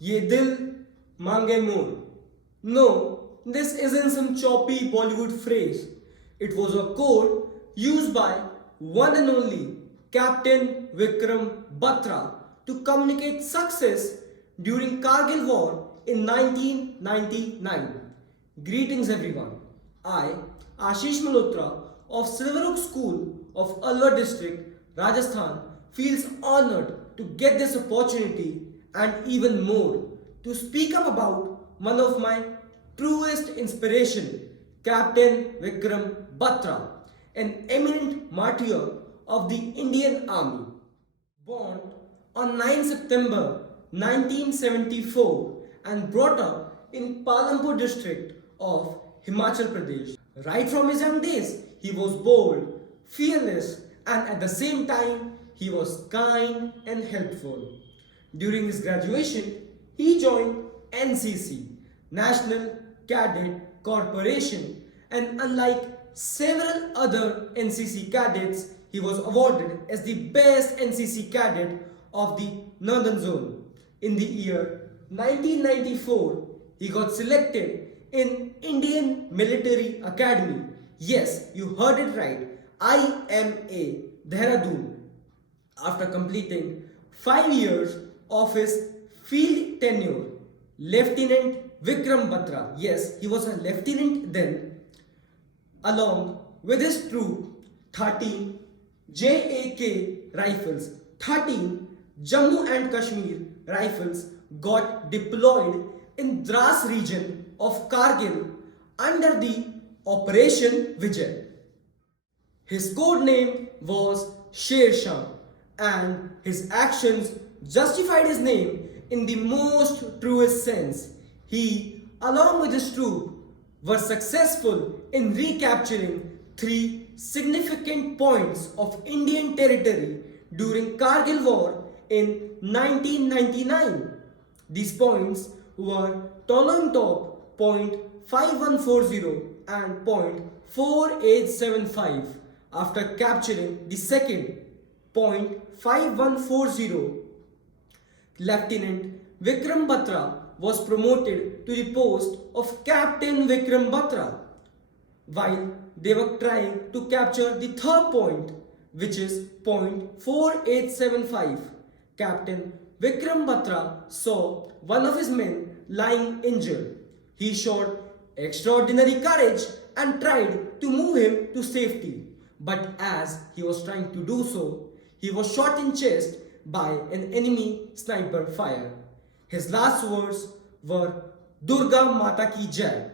Ye dil mange more. No, this isn't some choppy Bollywood phrase. It was a code used by one and only Captain Vikram Batra to communicate success during Kargil War in 1999. Greetings everyone. I, Ashish Malhotra of Silver Oak School of Alwar district, Rajasthan, feels honored to get this opportunity and even more to speak up about one of my truest inspiration, Captain Vikram Batra, an eminent martyr of the Indian Army. Born on 9 September 1974 and brought up in Palampur district of Himachal Pradesh. Right from his young days, he was bold, fearless, and at the same time, he was kind and helpful. During his graduation, he joined NCC, National Cadet Corporation, and unlike several other NCC cadets, he was awarded as the best NCC cadet of the Northern Zone. In the year 1994, he got selected in Indian Military Academy. Yes, you heard it right. IMA, Dehradun. After completing 5 years of his field tenure, Lieutenant Vikram Batra, yes, he was a lieutenant then, along with his troop, 13 JAK rifles, 13 Jammu and Kashmir rifles got deployed in Dras region of Kargil under the Operation Vijay. His code name was Sher Shah, and his actions justified his name in the most truest sense. He, along with his troop, were successful in recapturing 3 significant points of Indian territory during Kargil War in 1999. These points were Tolong Top Point 5140 and Point 4875. After capturing the second Point 5140, Lieutenant Vikram Batra was promoted to the post of Captain Vikram Batra. While they were trying to capture the third point, which is Point 4875, Captain Vikram Batra saw one of his men lying injured. He showed extraordinary courage and tried to move him to safety. But as he was trying to do so, he was shot in chest by an enemy sniper fire. His last words were Durga Mata Ki Jai.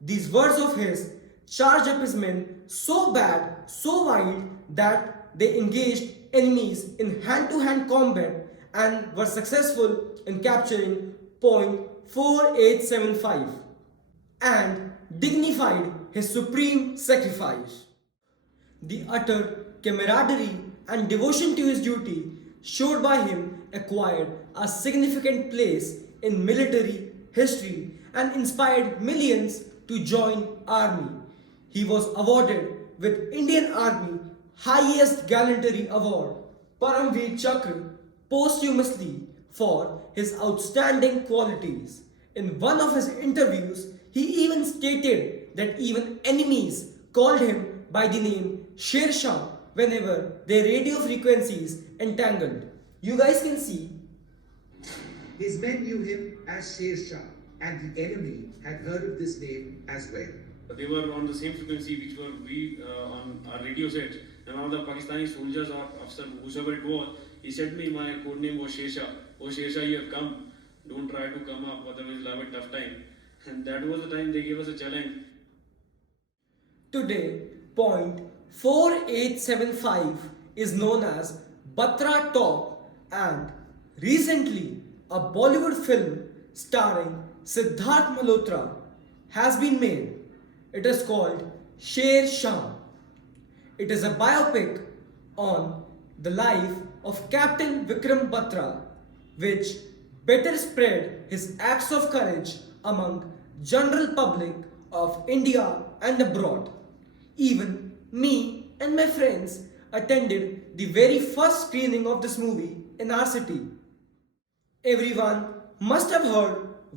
These words of his charged up his men so bad, so wild that they engaged enemies in hand-to-hand combat and were successful in capturing Point 4875 and dignified his supreme sacrifice. The utter camaraderie and devotion to his duty showed by him acquired a significant place in military history and inspired millions to join army. He was awarded with Indian Army highest gallantry award, Paramveer Chakra, posthumously for his outstanding qualities. In one of his interviews, he even stated that even enemies called him by the name Sher Shah whenever their radio frequencies entangled. You guys can see. His men knew him as Sher Shah, and the enemy had heard of this name as well. They were on the same frequency which were we on our radio sets. And one of the Pakistani soldiers or officer, whoever it was, he said me my code name was Sher Shah. Oh Sher Shah, you have come. Don't try to come up, otherwise you'll have a tough time. And that was the time they gave us a challenge. Today, Point 4875 is known as Batra Talk, and recently a Bollywood film starring Siddharth Malhotra has been made. It is called Sher Shah. It is a biopic on the life of Captain Vikram Batra, which better spread his acts of courage among general public of India and abroad. Even me and my friends attended the very first screening of this movie in our city. Everyone must have heard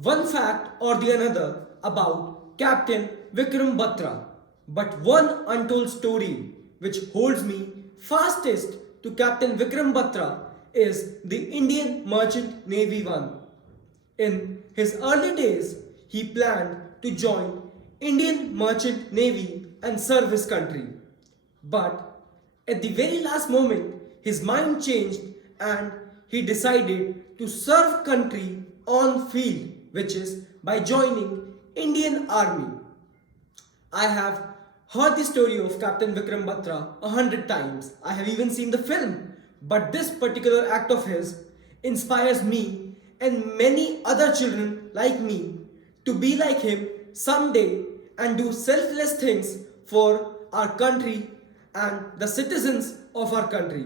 one fact or the another about Captain Vikram Batra, but one untold story which holds me fastest to Captain Vikram Batra is the Indian Merchant Navy one. In his early days, he planned to join Indian Merchant Navy and serve his country. But at the very last moment, his mind changed and he decided to serve country on field, which is by joining Indian Army. I have heard the story of Captain Vikram Batra 100 times. I have even seen the film. But this particular act of his inspires me and many other children like me to be like him someday and do selfless things for our country and the citizens of our country.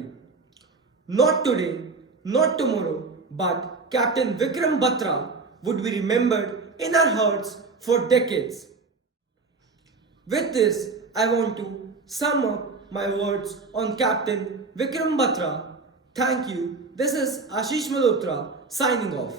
Not today, not tomorrow, but Captain Vikram Batra would be remembered in our hearts for decades. With this, I want to sum up my words on Captain Vikram Batra. Thank you. This is Ashish Malhotra signing off.